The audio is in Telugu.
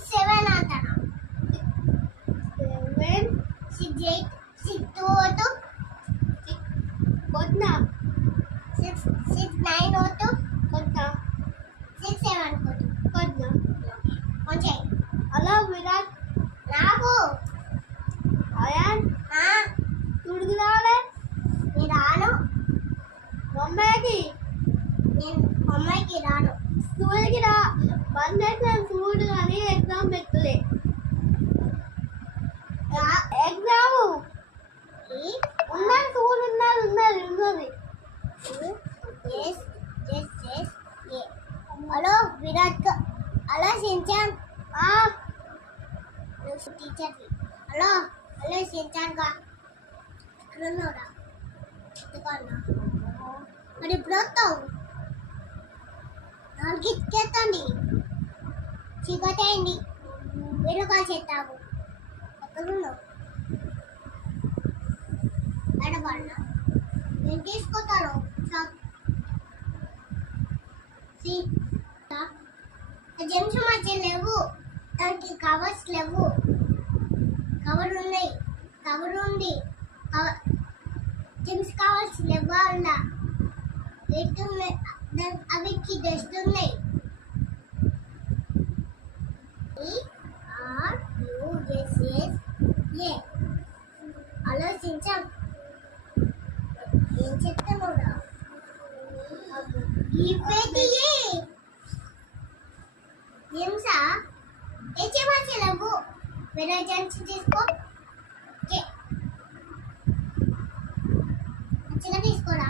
సిక్స్ సెవెన్ అంటాను. 7 six eight six two vote కొట్టినా సిక్స్ సిక్స్ నైన్ ఓటు కొట్టినా సిక్స్ సెవెన్ ఓటు కొట్టినా కొంచెం హలో విరాట్ నాకు అయాన్ ఆ, తుడికి రాలే నేను రాను. బొమ్మాయికి నేను అమ్మాయికి రాను. స్కూల్కి రా బంద్ చేసిన చూడు కానీ ఎగ్జామ్ పెట్టలే ఎగ్జామ్ ఉన్నది స్కూల్ ఉన్నది S S S A hello Virat hello Shinchan teacher hello hello Shinchan గా ఎక్కడున్నావురా? ఎత్తుకోన్నా మరి ఇప్పుడు వస్తావు? నాలుగు ఇచ్చేస్తాండి, చీకటి అయింది, వీడియో కాల్ చేస్తావు. ఎక్కడున్నావు? ఎడబడినా నేను తీసుకొస్తాను. జెమ్స్ మధ్య లేవు, దానికి కవర్స్ లేవు. కవర్ ఉన్నాయి, కవర్ ఉంది, జెమ్స్ కవర్స్ లేవు. అలా అవికి డస్ట్ ఉన్నాయి. ఆలోచించాం. ఏం చెప్తాను ఈ పేటి జెమ్సా హెచ్ఎంఆర్సీలకు వేరే జెమ్స్ తీసుకో. ఓకే మంచిగా తీసుకోరా.